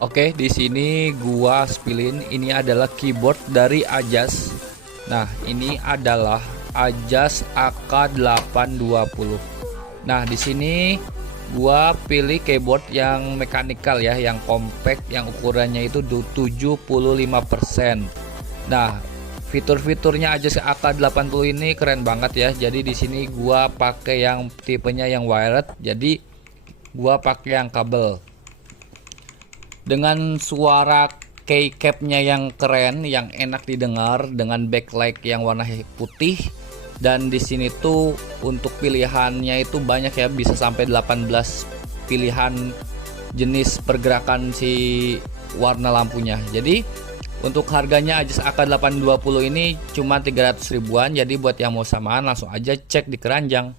Oke, di sini gua spillin ini adalah keyboard dari Ajas. Nah, ini adalah Ajas AK820. Nah, di sini gua pilih keyboard yang mechanical ya, yang compact, yang ukurannya itu 75%. Nah, fitur-fiturnya Ajas AK80 ini keren banget ya. Jadi di sini gua pakai yang tipenya yang wired, jadi gua pakai yang kabel. Dengan suara keycapnya yang keren, yang enak didengar, dengan backlight yang warna putih, dan di sini tuh untuk pilihannya itu banyak ya, bisa sampai 18 pilihan jenis pergerakan si warna lampunya. Jadi untuk harganya Ajas AK820 ini cuma 300 ribuan. Jadi buat yang mau samaan langsung aja cek di keranjang.